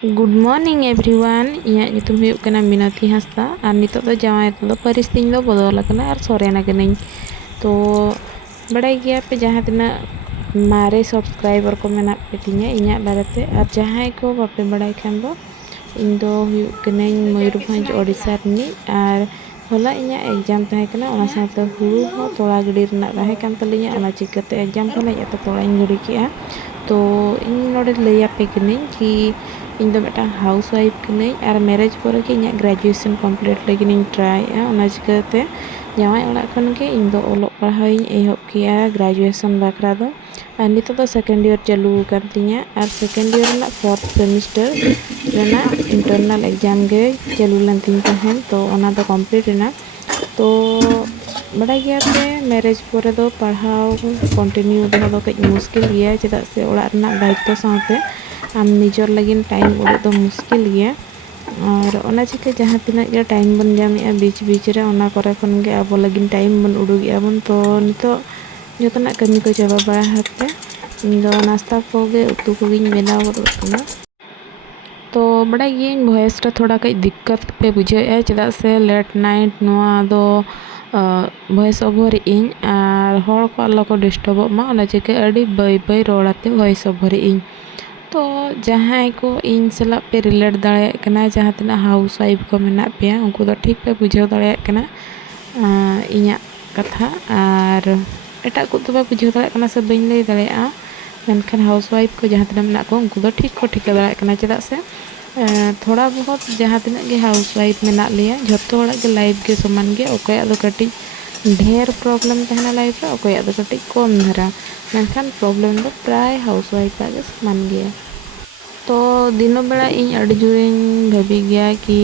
Good morning everyone. इᱧᱟᱹᱜ ᱧᱩᱛᱩᱢ ᱦᱩᱭᱩᱜ ᱠᱟᱱᱟ ᱢᱤᱱᱟᱛᱷᱤ ᱦᱟᱸᱥᱫᱟ ᱟᱨ ᱱᱤᱛᱚᱜ ᱫᱚ ᱡᱟᱶᱟᱭ ᱫᱚ ᱯᱟᱹᱨᱤᱥ ᱛᱤᱧ ᱫᱚ ᱵᱚᱫᱚᱞ ᱟᱠᱟᱱᱟ ᱟᱨ ᱥᱚᱨᱮᱱ ᱟᱠᱟᱱᱟᱹᱧ। ᱛᱚ ᱵᱟᱲᱟᱭ ᱜᱮᱭᱟ ᱯᱮ ᱡᱟᱦᱟᱸ ᱛᱤᱱᱟᱹᱜ ᱢᱟᱨᱮ ᱥᱟᱵᱥᱠᱨᱟइबर ᱠᱚ ᱢᱮᱱᱟᱜ ᱯᱮ ᱛᱤᱧᱟᱹ ᱤᱧᱟᱹᱜ ᱵᱟᱨᱮᱛᱮ ᱟᱨ ᱡᱟᱦᱟᱸᱭ ᱠᱚ ᱵᱟᱯᱮ ᱵᱟᱲᱟᱭ ᱠᱷᱟᱱ ᱫᱚ ᱤᱧ ᱫᱚ ᱦᱩᱭᱩᱜ ᱠᱟᱹᱱᱟᱹᱧ ᱢᱚᱭᱩᱨᱵᱷᱚᱸᱡᱽ ᱳᱰᱤᱥᱟ ᱨᱤᱱᱤᱡ ᱟᱨ ᱦᱚᱞᱟ ᱤᱧᱟᱹᱜ ᱮᱠᱡᱟᱢ ᱛᱟᱦᱮᱸ ᱠᱟᱱᱟ ᱚᱱᱟ ᱥᱟᱶᱛᱮ ᱦᱩᱲᱩ ᱦᱚᱸ ᱛᱚᱲᱟ ᱜᱤᱰᱤ ᱨᱮᱱᱟᱜ ᱛᱟᱦᱮᱸ ᱠᱟᱱ ᱛᱟᱹᱞᱤᱧᱟ ᱚᱱᱟ ᱪᱤᱠᱟᱹᱛᱮ ᱮᱠᱡᱟᱢ ᱠᱷᱚᱱᱟᱜ ᱮᱛᱚ ᱛᱚᱲᱟᱧ ᱜᱤᱰᱤ ᱠᱮᱜᱼᱟ। तो ᱤᱧ ᱱᱚᱰᱮ ᱞᱟᱹᱭ ᱟᱯᱮ ᱠᱟᱹᱱᱟᱹᱧ ᱠᱤ ᱤᱧ ᱫᱚ ᱢᱤᱫᱴᱟᱝ ᱦᱟᱣᱩᱥ ᱣᱟᱭᱤफ ᱠᱟᱹᱱᱟᱹᱧ ᱟᱨ ᱢᱮᱨᱮᱡᱽ ᱯᱚᱨᱮ ᱜᱮ ᱤᱧᱟᱹᱜ ᱜᱨᱮᱡᱩᱭᱮᱥᱚᱱ ᱠᱚᱢᱯᱞᱤᱴ ᱞᱟᱹᱜᱤᱫ ᱤᱧ ᱴᱨᱟᱭᱮᱜᱼᱟ। ᱚᱱᱟ ᱪᱤᱠᱟᱹᱛᱮ ᱡᱟᱶᱟᱭ ᱚᱲᱟᱜ ᱠᱷᱚᱱ ᱜᱮ ᱤᱧ ᱫᱚ ᱚᱞᱚᱜ ᱯᱟᱲᱦᱟᱣ ᱤᱧ ᱮᱦᱚᱵ ᱠᱮᱜᱼᱟ ᱜᱨᱮᱡᱩᱭᱮᱥᱚᱱ ᱵᱟᱠᱷᱨᱟ ᱫᱚ ᱟᱨ ᱱᱤᱛᱚᱜ ᱫᱚ ᱥᱮᱠᱮন্ড ᱤᱭᱟᱨ ᱪᱟᱹᱞᱩ ᱟᱠᱟᱱ ᱛᱤᱧᱟᱹ ᱟᱨ ᱥᱮᱠᱮন্ড ᱤᱭᱟᱨ ᱨᱮᱱᱟᱜ 4th ᱥᱮᱢᱤᱥᱴᱟᱨ ᱨᱮᱱᱟᱜ ᱤᱱᱴᱟᱨᱱᱟᱞ ᱮᱠᱡᱟᱢ ᱜᱮ ᱪᱟᱹᱞᱩ ᱞᱮᱱ ᱛᱤᱧ ᱛᱟᱦᱮᱸᱫ। तो ᱚᱱᱟ ᱫᱚ ᱠᱚᱢᱯᱞᱤᱴ ᱮᱱᱟ। तो ᱵᱟᱰᱟᱭ ᱜᱮᱭᱟ ᱯᱮ ᱢᱮᱨᱮᱡᱽ ᱯᱚᱨᱮ ᱫᱚ ᱯᱟᱲᱦᱟᱣ ᱠᱚᱱᱴᱤᱱᱤᱭᱩ ᱫᱚᱦᱚ ᱫᱚ ᱠᱟᱹᱡ ᱢᱩᱥᱠᱤल ᱜᱮᱭᱟ ᱪᱮᱫᱟᱜ ᱥᱮ ᱚᱲᱟᱜ ᱨᱮᱱᱟᱜ ᱫᱟᱭᱤᱛᱛᱚ ᱥᱟᱶᱛᱮ ᱟᱢ ᱱᱤᱡᱮᱨ ᱞᱟᱹᱜᱤᱫ ᱴᱟइम उड़ूक दो मुश्किल गया और ओना चिका जहाँ तिनाग गे टाइम बन जामेगा बीच बीच रे ओना करे खन गे अब लगिन टाइम बन उड़ूगेआ बन तो नितो जोतना कमी को चाबा बड़ा हाते इन दो नाश्ता कोगे उतु कोगिन बनाव गोद कना। तो बड़ा ये वॉइस रे थोड़ा कई दिक्कत पे बुझे चेदा से लेट नाइट नोआ दो वॉइस ओवर इन और हर को अल्लाह को डिस्टर्ब मा ओना चिका अड़ी बाय बाय रोड़ाते वॉइस ओवर इन। तो जहाँ को इन सला पे रिलेट दाड़े कना जहाँ तना हाउस वाइफ को मेना पे उनको तो ठीक पे बुझाव दाड़े कना इña कथा और एटा को तो बुझाव दाड़े कना से बइन लई दाड़े मेनखान हाउस वाइफ को जहाँ तना मेना को उनको तो ठीक को ठिका दाड़े कना चेदा से थोड़ा बहुत जहाँ तना के हाउस वाइफ मेना लिया झोतो हड़ा के लाइफ के समान के ओकया दो कटी ढेर प्रॉब्लम तहना लाइफ रे ओकया दो कटी कम धरा मेनखान प्रॉब्लम दो प्राय हाउस वाइफ के समान गया। तो दिनों बेला इन अड़ी जुरिन भाभी गया कि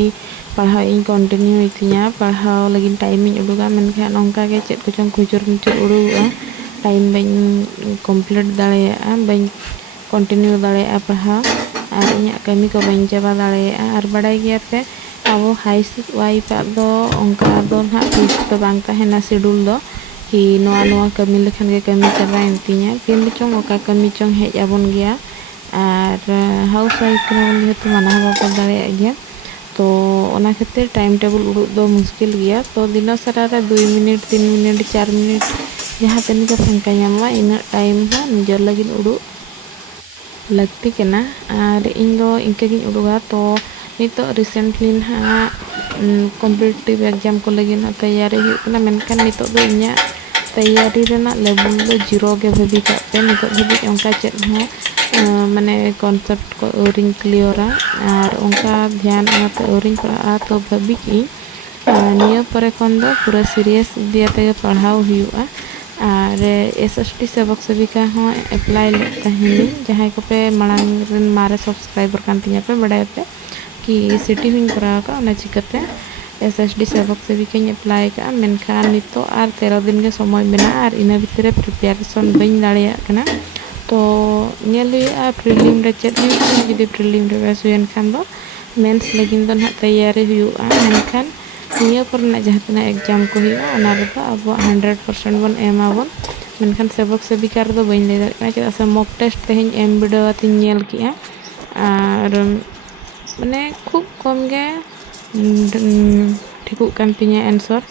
पढ़ाई इन कंटिन्यू इतिया पढ़ाओ लगिन टाइम इन उडुगा मेनखान ओंका के चेद कोचंग खुचुर मुचुर उडुगा टाइम बइन कंप्लीट दाड़ेया बइन कंटिन्यू दाड़ेया पढ़ाओ और इña कमी को बइन चाबा दाड़ेया और बड़ाई गया पे अब हाउस वाइफ दो ओंका दो ना फिक्स तो बांग ताहेना शेड्यूल दो कि नोआ नोआ कमी लेखन के कमी चाबाइन तिया किन चोंग ओका कमी चोंग हेज आबन गया और हाउस वाइफ कना बन जेहेतु माना बाबा दाड़ेया गया। तो ओना खातिर टाइम टेबल उड़ूक दो मुश्किल गया। तो दिनों सारा रे 2 मिनट 3 मिनट 4 मिनट जहाँ तनी को फंका ᱧᱟᱢᱚᱜᱼᱟ इन टाइम हो निजर लगिन उड़ूक लगती केना और इन दो इनके गिन उड़ूगा। तो नितो रिसेंटली ना कॉम्पिटिटिव एग्जाम को लगिन तैयारी हुई कना मेनखान नितो दो इña तैयारी रेना लेवल दो जीरो के भाभी काते नितो भाभी ओंका चेद हो माने कॉन्सेप्ट को ओरिंग क्लियरा और उनका ध्यान आते ओरिंग पढ़ा तो भाभी की निया परे खन दो पूरा सीरियस दिया ते पढ़ाओ हुआ और एसएसटी सेवक सेविका हो अप्लाई तहनी जहाँ को पे मांग मारे सब्सक्राइबर कान तिया पे बड़ाय पे कि सिटी हुई करा का ओना चिकते एसएसडी सेवक सेविका अप्लाई का मेनखान नितो और 13 दिन के समय मेना और इना भितरे प्रिपरेशन बइन दाड़ेया कना। तो प्रिलिम रे चेद जुदी प्रिलिम रे बेस हुयन खान दो मेंस लगिन दो ना तैयारी हुआ मेनखान निया पर ना जहाँ तना एग्जाम को हुआ ओना रे दो अब 100% बन एमाबन मेनखान सेवक सेविका रे दो बइन लई दाड़ेया चेदा से मॉक टेस्ट तेहेन एम वीडियो तिन नेल किया और माने खूब कम गे ठिकुक कान तिया आंसर।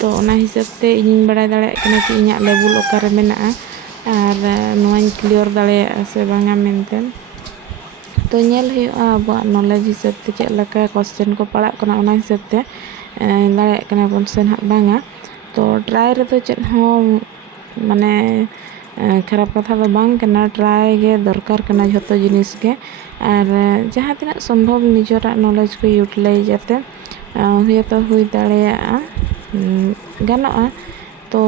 तो ओना हिसाब ते इन बड़ाय दाड़ेया कना कि इña लेवल ओकारे मेना और नोआइन क्लियर दाड़ेया से बांगा मेनते। तो नेल हुआ अब नॉलेज हिसाब ते चेद लका क्वेश्चन को पड़ा कना ओना हिसाब ते दाड़ेया कना बन से ना बांगा। तो ट्राई रे तो चेद हो माने खराब कथा दो बांग कना ट्राई गे दरकार कना झोतो जिनिस के और जहाँ तना संभव निजरा नॉलेज को यूटिलाइज आते हुए तो हुई दाड़ेया गानोआ। तो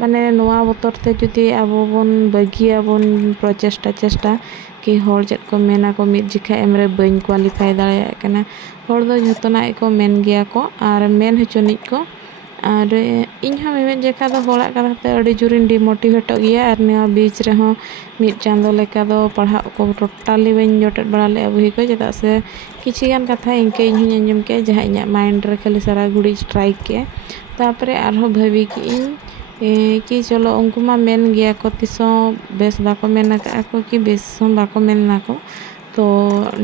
माने नोआ बतर ते जुदी आबो बन बगिया बन प्रचेष्टा चेष्टा कि हर चेद को मेना को मिद जिखा एमरे बइन क्वालिफाई दाड़ेया कना हर दो झोतना को मेन गया को और मेन हचोनिक को और इन हम मिमेद जेखा दो होड़ा कथा ते अड़ी जुरिन डिमोटिवेट गया और नया बीच रे हो मिद चांदो लेका दो पढ़ा को टोटाली बइन जोटेट बड़ा ले अबही को चेदा से किछि गान कथा इनके इन हूँ अंजम के जहाँ इña माइंड रे खाली सारा घुड़ी स्ट्राइक के तापरे आरो भाभी की इन कि चलो उनको मा मेन गया को तिसो बेस बाको मेना का को कि बेस बाको मेना को। तो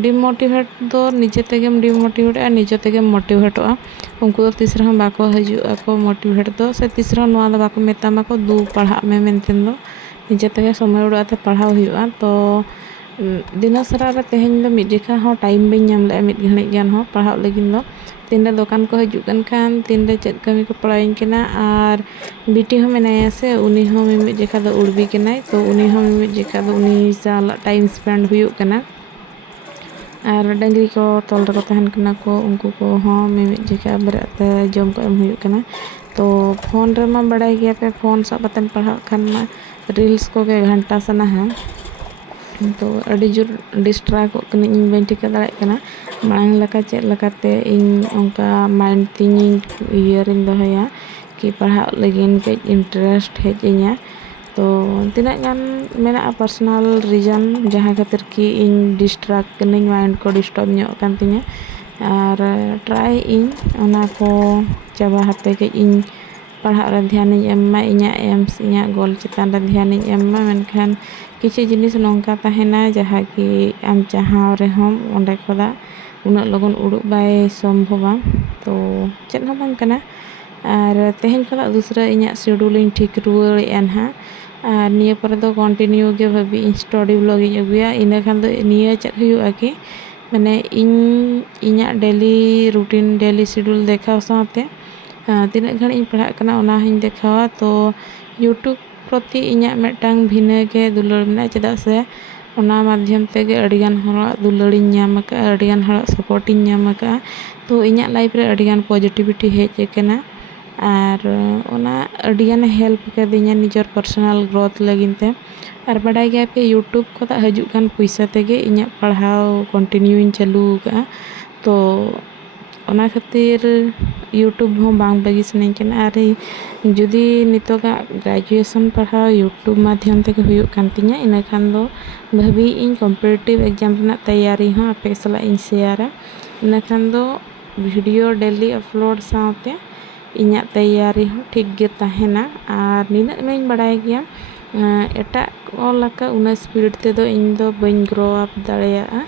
डिमोटिभेट दो निजे तेगेम डिमोटिभेटआ निजे तेगेम मोटिभेटोआ उनको तो तीस रहा बाको हजुआ को मोटिभेट दो से तीस रहा नवा दो बाको मेतामा को दू पढ़ा में मेंटेन दो निजे तेगे समय उड़ाते पढ़ाव हुआ तो दिनोसरा रे तेहेñ दो मिड जेखा हो टाइम बइन नाम ले मिड घणी गान हो पढ़ाव लगिन दो तीन रे दुकान को हजु कन खान तीन रे चेक कमी को पढ़ाइन केना आर बीटी हो मेनाया से उनी हो मिड जेखा दो उड़बी केनाय तो उनी हो मिड जेखा दो उनी साला टाइम स्पेंड हुयु कना और डंगरी को तोल रको तहन कना को उनको को हाँ मिड जेखा बरते जम को एम हुयु कना तो फोन रे मा बड़ाई गया पे फोन सब बतन पढ़ा खान मा रील्स को के घंटा सना है तो अड़ी जोर डिस्ट्रैक्ट कनी इन बेन टिका दाड़े कना मांग लका चेक लकाते इन उनका माइंड थिंकिंग इयरिंग दोहया कि पढ़ा लगिन के इंटरेस्ट हेजिया तो तिना गान मेना पर्सनल रीजन जहाँ खातिर कि इन डिस्ट्रैक्ट कनी माइंड को डिस्टर्ब न्यो कान तिना और ट्राई इन ओना को चाबा हाते के इन पढ़ा रे ध्यान एम्मा इना एम्स इना गोल चितान रे ध्यान एम्मा मेनखान किसी जिनिस नौका तहना जहाँ कि आम चाहा रे हम ओंडे खोदा उना लगन उड़ुक बाय संभवा तो चेक हो बांग कना और तेहेñ खोदा दूसरा इना शेड्यूलिंग ठीक रुआड़ एनहा और निया पर दो कंटिन्यू के भाबी स्टडी ब्लॉग इन अगुया इना खान दो निया चेक हुआ कि माने इना डेली रूटीन डेली शेड्यूल देखा साथे तीना घणी पढ़ा कना ओना हई देखावा तो यूट्यूब प्रति इना मेटांग भिने के दुलड़ मेना चेदा से ओना माध्यम तेगे अडिगान हरा दुलड़िन ᱧᱟᱢ aka अडिगान हरा सपोर्टिन ᱧᱟᱢ aka तो इना लाइफ रे अडिगान पॉजिटिविटी हेज केना और ओना अडिगान हेल्प कदिया निजर पर्सनल ग्रोथ लगिनते और बड़ाई गया पे यूट्यूब को हजु कान पैसा तेगे इना पढ़ाव कंटिन्यू चालू का तो ओना खातिर यूट्यूब हो बांग बगी सनें केना और जुदी नितोगा ग्रेजुएशन पढ़ाव यूट्यूब माध्यम तेगे हुयु कान तिया इना खान दो भाभी इन कॉम्पिटिटिव एग्जाम रना तैयारी हो आपे सला इन शेयर इना खान दो वीडियो डेली अपलोड साथे इना तैयारी हो ठीक गे तहेना और निना में बड़ाई गया एटा लका उना स्पीड ते दो इन दो बन ग्रो अप दाड़िया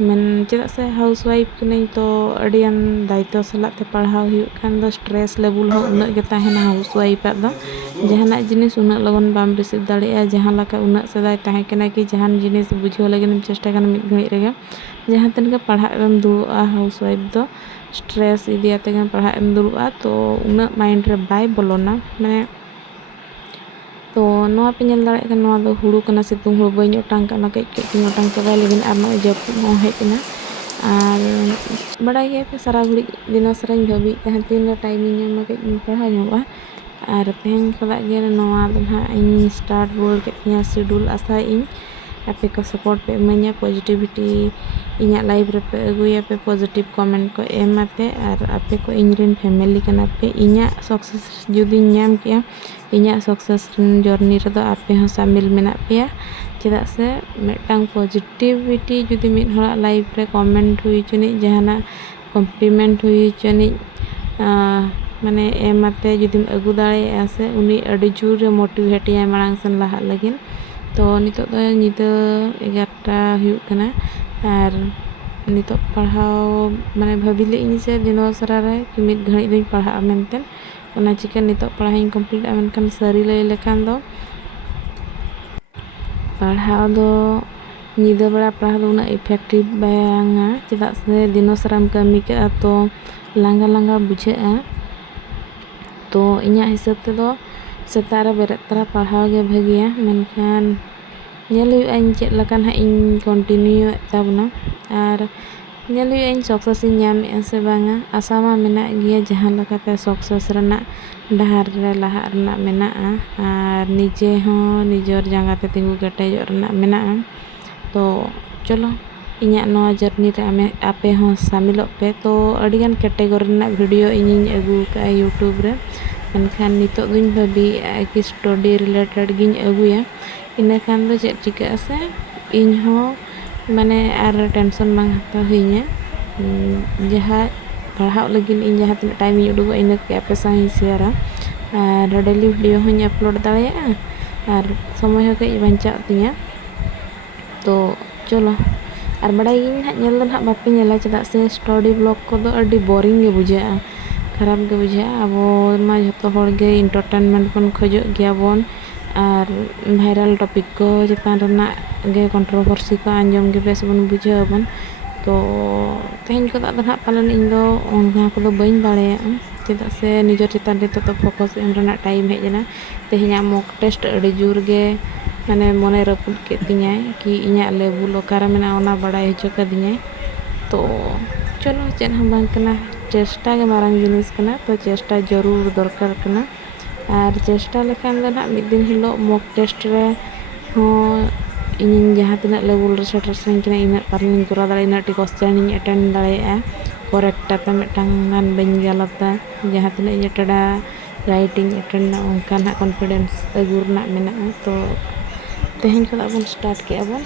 मन चेदा से हाउस वाइफ कने तो अडियान दायित्व सलाते पढ़ाव हुयु खान दो स्ट्रेस लेवल हो उना गे तहेना हाउस वाइफ दो जहाना जिनिस उना लगन बाम रिसीव दाड़िया जहां लका उना सदाय तहे कना कि जहान जिनिस बुझो लगिन चेष्टा कना मिद घणी रेगा जहां तन के पढ़ा एम दुआ हाउस वाइफ दो स्ट्रेस इदियाते के पढ़ा एम दुआ तो उना माइंड रे बाय बोलोना माने तो नवा पे नेल दाड़े नवा दो हुड़ू कना सितुंग हुड़ू बई ओटांग कना के ओटांग चबाय लगिन आर नवा जपुद हो हेकना और बड़ा गया पे सारा घड़ी दिना सराኝ भाबी तहन तीन टाइम ᱧᱟᱢ के पढ़ा ᱧᱚᱜᱼᱟ और तेहेñ खोला गया नवा दो हा इन स्टार्ट बोल के तिया शेड्यूल आशा इन आपे को सपोर्ट पे मanya पॉजिटिविटी इना लाइफ रे पे अगुया पे पॉजिटिव कमेंट को एमाते और आपे को इनरिन फैमिली कना पे इना सक्सेस जुदी ᱧᱟᱢ किया इना सक्सेस जर्नी रे दो आपे हो शामिल मेना पेया चेदा से मेटांग पॉजिटिविटी जुदी मिड हरा लाइफ रे कमेंट हुई चनी जहाना कॉम्प्लीमेंट हुई चनी माने एमाते जुदी अगु दाड़े से उनी अडी जोर मोटिवेट या मांग सन लहा लगिन तो नितो दो निदा 11टा हुयु कना और नितो पढ़ाव माने भाबिले इन से दिनोसरा रे कि मिड घणी दिन पढ़ा मेनतेन ओना चिकन नितो पढ़ाई कंप्लीट अमेनकन सरी लय लेखान दो पढ़ाव दो निदा बड़ा पढ़ाव दो उना इफेक्टिव बांगा चेदा से दिनोसराम कमी के तो लांगा लांगा बुझेआ तो इना हिसाब ते दो सेतारे बेरेत तरा पढ़ाव गे भागिया मेनखान नेल हुयु इन चेक लकान हा इन कंटिन्यू ताबना और नेल हुयु इन सक्सेस इन ᱧᱟᱢ से बांगा आशा मा मेना गिया जहां लकाते सक्सेस रना डहार रे लहा रना मेना और निजे हो निजर जांगा ते तिंगु केटेज रना मेना तो चलो इना नवा जर्नी रे आपे हो शामिलो पे तो अडिगान कैटेगरी रना वीडियो इन अगु का यूट्यूब रे मेनखान नितो दुñ भाबी कि स्टडी रिलेटेड गिन अगुया इना खान दो चेक चिका से इन हो माने आर टेंशन बांग हता हुइया जहां पढ़ाव लगिन इन जहां तना टाइम उडुगो इन के आपे साइ शेयर और डेली वीडियो हूँ अपलोड दाड़िया और समय हो के बंचा तिया तो चलो ᱟᱨ ᱵᱟᱲᱟᱭ ᱜᱤᱭᱟᱹᱧ ᱦᱟᱸᱜ ᱧᱮᱞ ᱫᱚ ᱱᱟᱦᱟᱜ ᱵᱟᱯᱮ ᱧᱮᱞᱟ, ᱪᱮᱫᱟᱜ ᱥᱮ ᱥᱴᱳᱨᱤ ᱵᱞᱚᱜ ᱠᱚᱫᱚ ᱟᱹᱰᱤ ᱵᱳᱨᱤᱝ ᱜᱮ ᱵᱩᱡᱷᱟᱹᱜᱼᱟ, ᱠᱷᱟᱨᱟᱯ ᱜᱮ ᱵᱩᱡᱷᱟᱹᱜᱼᱟ᱾ ᱟᱵᱚ ᱢᱟ ᱡᱷᱚᱛᱚ ᱦᱚᱲ ᱜᱮ ᱤᱱᱴᱟᱨᱴᱮᱱᱢᱮᱱᱴ ᱵᱚᱱ ᱠᱷᱚᱡᱚᱜ ᱜᱮᱭᱟ ᱵᱚᱱ, ᱟᱨ ᱵᱷᱟᱭᱨᱟᱞ ᱴᱚᱯᱤᱠ ᱠᱚ ᱪᱮᱛᱟᱱ ᱨᱮᱱᱟᱜ ᱜᱮ ᱠᱚᱱᱴᱨᱳᱵᱷᱟᱨᱥᱤ ᱠᱚ ᱟᱸᱡᱚᱢ ᱜᱮ ᱵᱮᱥ ᱵᱚᱱ ᱵᱩᱡᱷᱟᱹᱣ ᱟᱵᱚᱱ᱾ ᱛᱚ ᱛᱮᱦᱮᱧ ᱠᱷᱚᱱᱟᱜ ᱫᱚ ᱱᱟᱦᱟᱜ ᱯᱟᱞᱮᱱ ᱤᱧ ᱫᱚ ᱚᱱᱟ ᱠᱚᱫᱚ ᱵᱟᱹᱧ ᱫᱟᱲᱮᱭᱟᱜᱼᱟ, ᱪᱮᱫᱟᱜ ᱥᱮ ᱱᱤᱡᱮᱨ ᱪᱮᱛᱟᱱ ᱱᱤᱛᱚᱜ ᱫᱚ ᱯᱷᱳᱠᱟᱥ ᱮᱢ ᱨᱮᱱᱟᱜ ᱴᱟᱭᱤᱢ ᱦᱮᱡ ᱮᱱᱟ᱾ ᱛᱮᱦᱮᱧᱟᱜ ᱢᱚᱠ ᱴᱮᱥᱴ ᱟᱹᱰᱤ ᱡᱳᱨ ᱜᱮ ᱢᱟᱱᱮ ᱢᱚᱱᱮ ᱨᱟᱹᱯᱩᱫ ᱠᱮᱫ ᱛᱤᱧᱟᱹᱭ ᱠᱤ ᱤᱧᱟᱹᱜ ᱞᱮᱵᱮᱞ ᱚᱠᱟᱨᱮ ᱢᱮᱱᱟᱜᱼᱟ ᱚᱱᱟ ᱵᱟᱲᱟᱭ ᱦᱚᱪᱚ ᱠᱟᱹᱫᱤᱧᱟᱭ᱾ ᱛᱚ ᱪᱚᱞᱚ ᱪᱮᱫ ᱦᱚᱸ ᱵᱟᱝ ᱠᱟᱱᱟ, ᱪᱮᱥᱴᱟ ᱜᱮ ᱢᱟᱨᱟᱝ ᱡᱤᱱᱤᱥ ᱠᱟᱱᱟ, ᱛᱚ ᱪᱮᱥᱴᱟ ᱡᱟᱹᱨᱩᱲ ᱫᱚᱨᱠᱟর ᱠᱟᱱᱟ᱾ ᱟᱨ ᱪᱮᱥᱴᱟ ᱞᱮᱠᱷᱟᱱ ᱫᱚ ᱱᱟᱦᱟᱜ ᱢᱤᱫ ᱫᱤᱱ ᱦᱤᱞᱳᱜ ᱢᱚᱠ ᱴᱮᱥᱴ ᱨᱮ ᱦᱚᱸ ᱤᱧ ᱡᱟᱦᱟᱸ ᱛᱤᱱᱟᱹᱜ ᱞᱮᱵᱮᱞ ᱨᱮ ᱥᱮᱴᱮᱨ ᱥᱟᱱᱟᱧ ᱠᱟᱱᱟ ᱤᱱᱟᱹᱜ ᱯᱟᱞᱮᱱᱤᱧ ᱠᱚᱨᱟᱣ ᱫᱟᱲᱮᱭᱟᱜᱼᱟ, ᱤᱱᱟᱹᱜ ᱴᱤ ᱠᱚᱥᱪᱮᱱ ᱤᱧ ᱮᱴᱮᱱᱰ ᱫᱟᱲᱮᱭᱟᱜᱼᱟ ᱠᱚᱨᱮᱠᱴᱟᱛᱮ, ᱢᱤᱫᱴᱟᱝ ᱜᱟᱱ ᱵᱟᱹᱧ ᱜᱟᱞᱟᱛᱟ᱾ ᱡᱟᱦᱟᱸ ᱛᱤᱱᱟᱹᱜ ᱤᱧ ᱮᱴᱮᱱᱰᱟ ᱨᱟᱭᱴᱤᱝ ᱮᱴᱮᱱᱰᱟ ᱚᱱᱠᱟ ᱱᱟᱦᱟᱜ ᱠᱚᱱᱯᱷᱤᱰᱮᱱᱥ ᱟᱹᱜᱩ ᱨᱮᱱᱟᱜ ᱢᱮᱱᱟᱜᱼᱟ᱾ ᱛᱚ ᱛᱮᱦᱮᱧ ᱠᱷᱚᱱᱟᱜ ᱵᱚᱱ ᱥᱴᱟᱨᱴ ᱠᱮᱜᱼᱟ ᱵᱚᱱ᱾